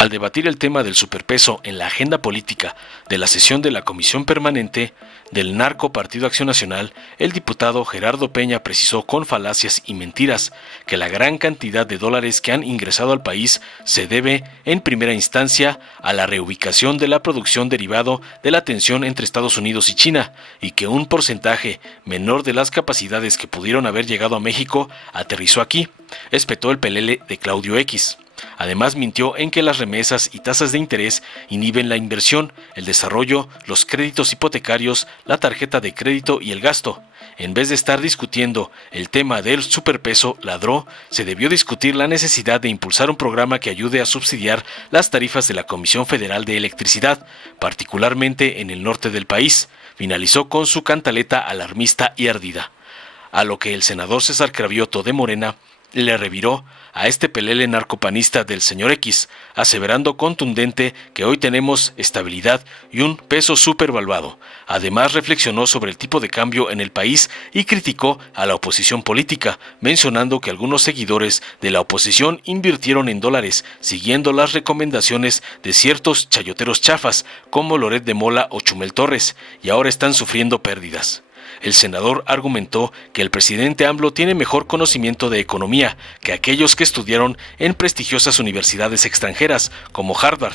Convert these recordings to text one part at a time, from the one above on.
Al debatir el tema del superpeso en la agenda política de la sesión de la Comisión Permanente del Narco Partido Acción Nacional, el diputado Gerardo Peña precisó con falacias y mentiras que la gran cantidad de dólares que han ingresado al país se debe, en primera instancia, a la reubicación de la producción derivado de la tensión entre Estados Unidos y China, y que un porcentaje menor de las capacidades que pudieron haber llegado a México aterrizó aquí, espetó el pelele de Claudio X. Además, mintió en que las remesas y tasas de interés inhiben la inversión, el desarrollo, los créditos hipotecarios, la tarjeta de crédito y el gasto. En vez de estar discutiendo el tema del superpeso, ladró, se debió discutir la necesidad de impulsar un programa que ayude a subsidiar las tarifas de la Comisión Federal de Electricidad, particularmente en el norte del país. Finalizó con su cantaleta alarmista y ardida. A lo que el senador César Cravioto de Morena le reviró a este pelele narcopanista del señor X, aseverando contundente que hoy tenemos estabilidad y un peso supervaluado. Además, reflexionó sobre el tipo de cambio en el país y criticó a la oposición política, mencionando que algunos seguidores de la oposición invirtieron en dólares, siguiendo las recomendaciones de ciertos chayoteros chafas, como Loret de Mola o Chumel Torres, y ahora están sufriendo pérdidas. El senador argumentó que el presidente AMLO tiene mejor conocimiento de economía que aquellos que estudiaron en prestigiosas universidades extranjeras, como Harvard.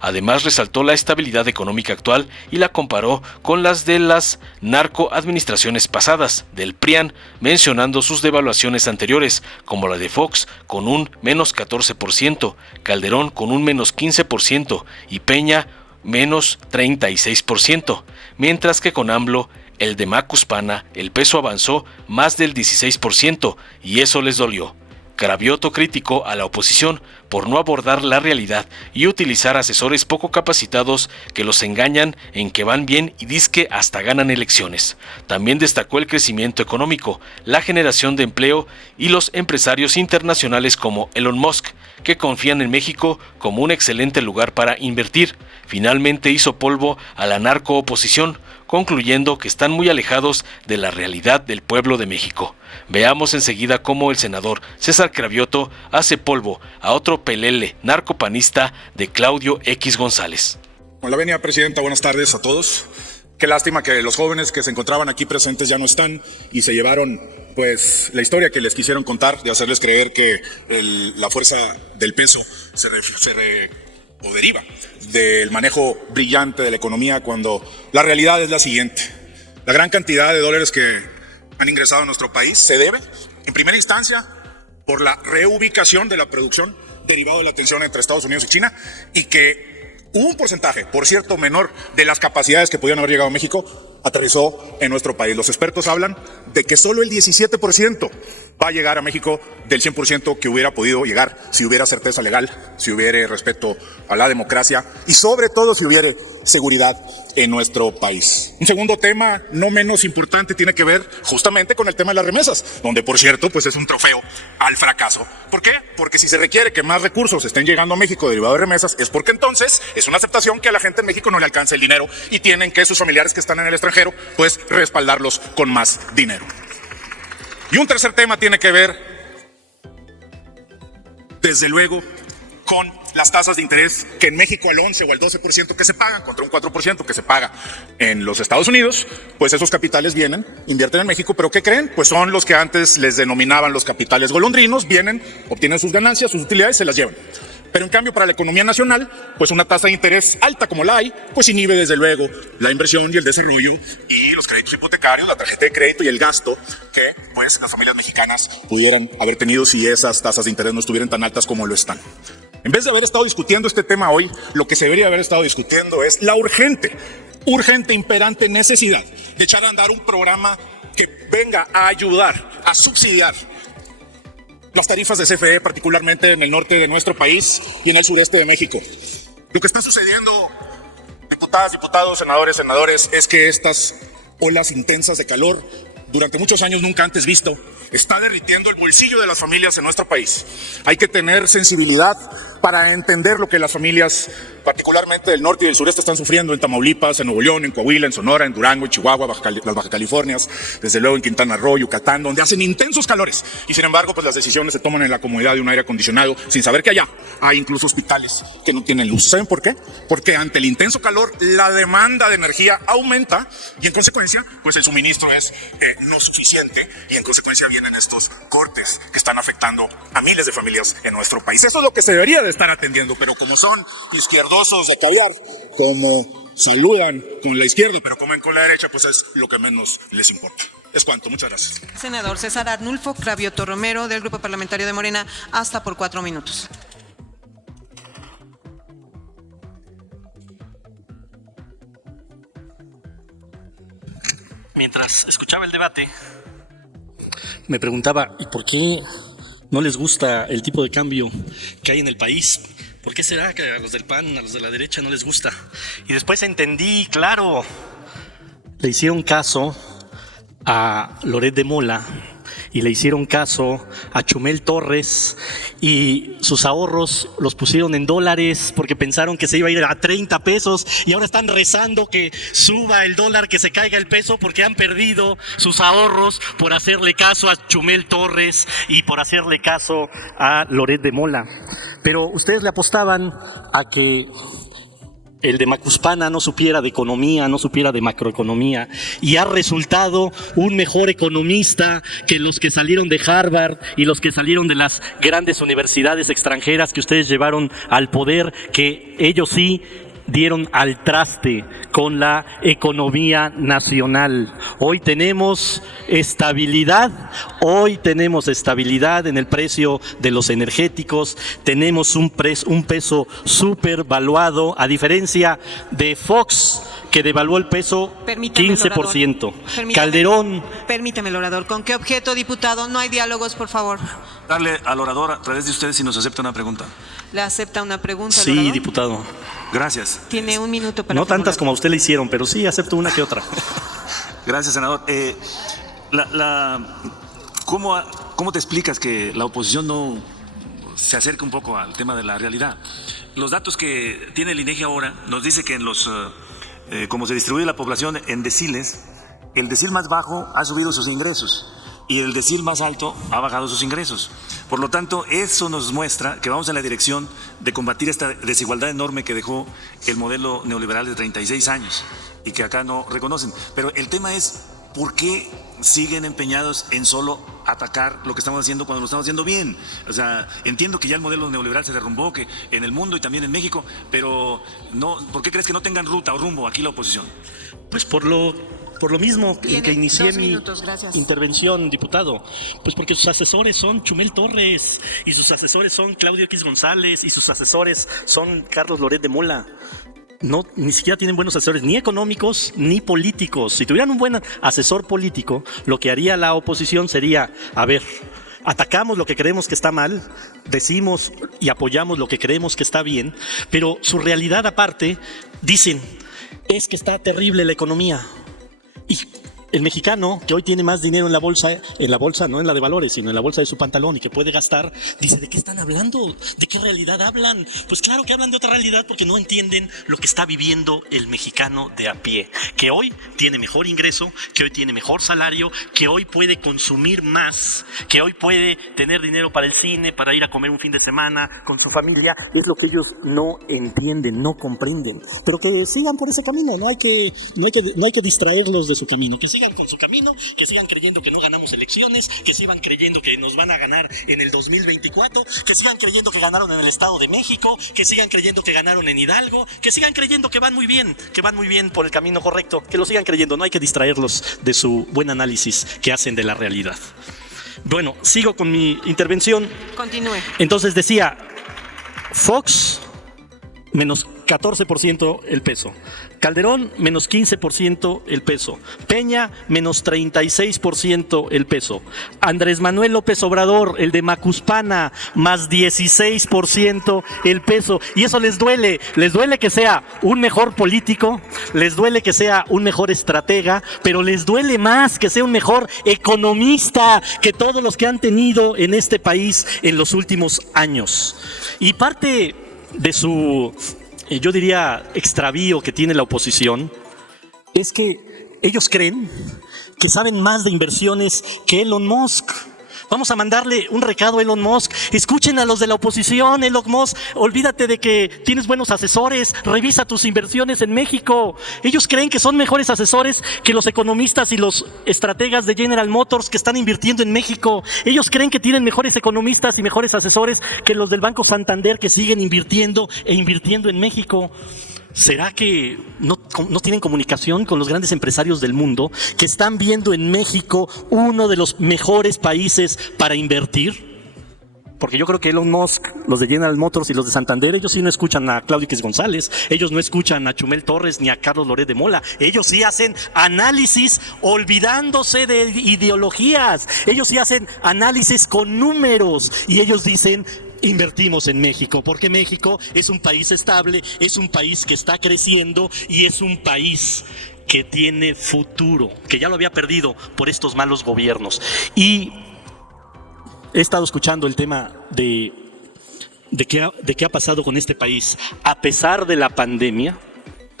Además, resaltó la estabilidad económica actual y la comparó con las de las narcoadministraciones pasadas, del PRIAN, mencionando sus devaluaciones anteriores, como la de Fox, con un menos 14%, Calderón con un menos 15% y Peña menos 36%, mientras que con AMLO, el de Macuspana, el peso avanzó más del 16% y eso les dolió. Cravioto criticó a la oposición por no abordar la realidad y utilizar asesores poco capacitados que los engañan en que van bien y dizque hasta ganan elecciones. También destacó el crecimiento económico, la generación de empleo y los empresarios internacionales como Elon Musk, que confían en México como un excelente lugar para invertir. Finalmente hizo polvo a la narcooposición, concluyendo que están muy alejados de la realidad del pueblo de México. Veamos enseguida cómo el senador César Cravioto hace polvo a otro pelele narcopanista de Claudio X González. Con la venia, presidenta, buenas tardes a todos. Qué lástima que los jóvenes que se encontraban aquí presentes ya no están y se llevaron pues la historia que les quisieron contar de hacerles creer que la fuerza del peso o deriva del manejo brillante de la economía, cuando la realidad es la siguiente. La gran cantidad de dólares que han ingresado a nuestro país se debe, en primera instancia, por la reubicación de la producción derivado de la tensión entre Estados Unidos y China, y que un porcentaje, por cierto, menor de las capacidades que podían haber llegado a México aterrizó en nuestro país. Los expertos hablan de que solo el 17% va a llegar a México del 100% que hubiera podido llegar si hubiera certeza legal, si hubiera respeto a la democracia y sobre todo si hubiera seguridad en nuestro país. Un segundo tema no menos importante tiene que ver justamente con el tema de las remesas, donde por cierto pues es un trofeo al fracaso. ¿Por qué? Porque si se requiere que más recursos estén llegando a México derivado de remesas, es porque entonces es una aceptación que a la gente en México no le alcanza el dinero y tienen que sus familiares que están en el extranjero pues respaldarlos con más dinero. Y un tercer tema tiene que ver, desde luego, con las tasas de interés que en México al 11 o al 12% que se pagan contra un 4% que se paga en los Estados Unidos, pues esos capitales vienen, invierten en México, pero ¿qué creen? Pues son los que antes les denominaban los capitales golondrinos, vienen, obtienen sus ganancias, sus utilidades y se las llevan. Pero en cambio para la economía nacional, pues una tasa de interés alta como la hay, pues inhibe desde luego la inversión y el desarrollo y los créditos hipotecarios, la tarjeta de crédito y el gasto que pues las familias mexicanas pudieran haber tenido si esas tasas de interés no estuvieran tan altas como lo están. En vez de haber estado discutiendo este tema hoy, lo que se debería haber estado discutiendo es la urgente, imperante necesidad de echar a andar un programa que venga a ayudar, a subsidiar las tarifas de CFE, particularmente en el norte de nuestro país y en el sureste de México. Lo que está sucediendo, diputadas, diputados, senadores, es que estas olas intensas de calor, durante muchos años nunca antes visto, está derritiendo el bolsillo de las familias en nuestro país. Hay que tener sensibilidad para entender lo que las familias, particularmente del norte y del sureste, están sufriendo en Tamaulipas, en Nuevo León, en Coahuila, en Sonora, en Durango, en Chihuahua, las Baja Californias, desde luego en Quintana Roo, Yucatán, donde hacen intensos calores. Y sin embargo, pues las decisiones se toman en la comodidad de un aire acondicionado, sin saber que allá hay incluso hospitales que no tienen luz. ¿Saben por qué? Porque ante el intenso calor, la demanda de energía aumenta y en consecuencia, pues el suministro es no suficiente y en consecuencia vienen estos cortes que están afectando a miles de familias en nuestro país. Eso es lo que se debería de estar atendiendo, pero como son izquierdosos de caviar, como saludan con la izquierda pero comen con la derecha, pues es lo que menos les importa. Es cuanto, muchas gracias. Senador César Arnulfo Cravioto Romero, del Grupo Parlamentario de Morena, hasta por 4 minutos. Mientras escuchaba el debate, me preguntaba, ¿y por qué no les gusta el tipo de cambio que hay en el país? ¿Por qué será que a los del PAN, a los de la derecha no les gusta? Y después entendí, claro, le hicieron caso a Loret de Mola y le hicieron caso a Chumel Torres y sus ahorros los pusieron en dólares porque pensaron que se iba a ir a 30 pesos y ahora están rezando que suba el dólar, que se caiga el peso porque han perdido sus ahorros por hacerle caso a Chumel Torres y por hacerle caso a Loret de Mola. Pero ustedes le apostaban a que el de Macuspana no supiera de economía, no supiera de macroeconomía, y ha resultado un mejor economista que los que salieron de Harvard y los que salieron de las grandes universidades extranjeras que ustedes llevaron al poder, que ellos sí dieron al traste con la economía nacional. Hoy tenemos estabilidad en el precio de los energéticos, tenemos un peso súper valuado, a diferencia de Fox, que devaluó el peso 15%. Calderón. Permíteme, orador. ¿Con qué objeto, diputado? No hay diálogos, por favor. Darle al orador a través de ustedes si nos acepta una pregunta. ¿Le acepta una pregunta? Sí, orador? diputado. Gracias. Tiene un minuto para No formular. tantas como a usted le hicieron, pero sí acepto una que otra. Gracias, senador. ¿Cómo te explicas que la oposición no se acerca un poco al tema de la realidad? Los datos que tiene el INEGI ahora nos dice que en como se distribuye la población en deciles, el decil más bajo ha subido sus ingresos y el decil más alto ha bajado sus ingresos. Por lo tanto, eso nos muestra que vamos en la dirección de combatir esta desigualdad enorme que dejó el modelo neoliberal de 36 años y que acá no reconocen. Pero el tema es, ¿por qué siguen empeñados en solo atacar lo que estamos haciendo cuando lo estamos haciendo bien? O sea, entiendo que ya el modelo neoliberal se derrumbó, que en el mundo y también en México, pero no, ¿por qué crees que no tengan ruta o rumbo aquí la oposición? Pues por lo mismo Tiene que inicié 2 mi minutos, gracias. intervención, diputado. Pues porque sus asesores son Chumel Torres, y sus asesores son Claudio X González, y sus asesores son Carlos Loret de Mola. No, ni siquiera tienen buenos asesores, ni económicos ni políticos. Si tuvieran un buen asesor político, lo que haría la oposición sería, a ver, atacamos lo que creemos que está mal, decimos y apoyamos lo que creemos que está bien, pero su realidad aparte, dicen, es que está terrible la economía. Y el mexicano, que hoy tiene más dinero en la bolsa, no en la de valores, sino en la bolsa de su pantalón y que puede gastar, dice, ¿de qué están hablando? ¿De qué realidad hablan? Pues claro que hablan de otra realidad porque no entienden lo que está viviendo el mexicano de a pie, que hoy tiene mejor ingreso, que hoy tiene mejor salario, que hoy puede consumir más, que hoy puede tener dinero para el cine, para ir a comer un fin de semana con su familia. Es lo que ellos no entienden, no comprenden. Pero que sigan por ese camino, no hay que distraerlos de su camino, que sigan con su camino, que sigan creyendo que no ganamos elecciones, que sigan creyendo que nos van a ganar en el 2024, que sigan creyendo que ganaron en el Estado de México, que sigan creyendo que ganaron en Hidalgo, que sigan creyendo que van muy bien por el camino correcto, que lo sigan creyendo, no hay que distraerlos de su buen análisis que hacen de la realidad. Bueno, sigo con mi intervención. Continúe. Entonces decía, Fox menos 14% el peso. Calderón, menos 15% el peso. Peña, menos 36% el peso. Andrés Manuel López Obrador, el de Macuspana, más 16% el peso. Y eso les duele que sea un mejor político, les duele que sea un mejor estratega, pero les duele más que sea un mejor economista que todos los que han tenido en este país en los últimos años. Y parte de su, yo diría, extravío que tiene la oposición es que ellos creen que saben más de inversiones que Elon Musk. Vamos a mandarle un recado a Elon Musk. Escuchen a los de la oposición, Elon Musk. Olvídate de que tienes buenos asesores. Revisa tus inversiones en México. Ellos creen que son mejores asesores que los economistas y los estrategas de General Motors que están invirtiendo en México. Ellos creen que tienen mejores economistas y mejores asesores que los del Banco Santander que siguen invirtiendo en México. ¿Será que no tienen comunicación con los grandes empresarios del mundo que están viendo en México uno de los mejores países para invertir? Porque yo creo que Elon Musk, los de General Motors y los de Santander, ellos sí no escuchan a Claudio X González, ellos no escuchan a Chumel Torres ni a Carlos Loret de Mola, ellos sí hacen análisis olvidándose de ideologías, ellos sí hacen análisis con números y ellos dicen: invertimos en México, porque México es un país estable, es un país que está creciendo y es un país que tiene futuro, que ya lo había perdido por estos malos gobiernos. Y he estado escuchando el tema de qué ha pasado con este país. A pesar de la pandemia,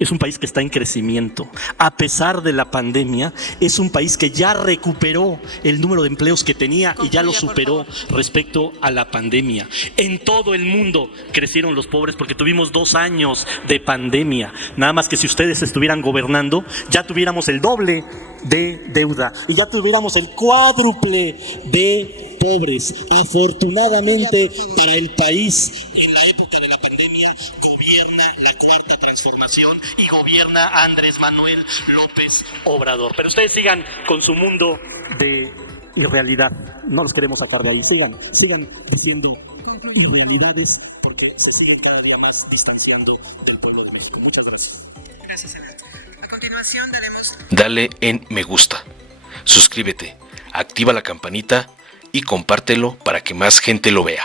es un país que está en crecimiento. A pesar de la pandemia, es un país que ya recuperó el número de empleos que tenía y ya lo superó respecto a la pandemia. En todo el mundo crecieron los pobres porque tuvimos 2 años de pandemia. Nada más que si ustedes estuvieran gobernando, ya tuviéramos el doble de deuda y ya tuviéramos el cuádruple de pobres. Afortunadamente para el país, en la época de la pandemia, gobierna la Cuarta Transformación y gobierna Andrés Manuel López Obrador. Pero ustedes sigan con su mundo de irrealidad. No los queremos sacar de ahí. Sigan diciendo irrealidades porque se siguen cada día más distanciando del pueblo de México. Muchas gracias. Gracias, Ana. A continuación daremos... Dale en me gusta, suscríbete, activa la campanita y compártelo para que más gente lo vea.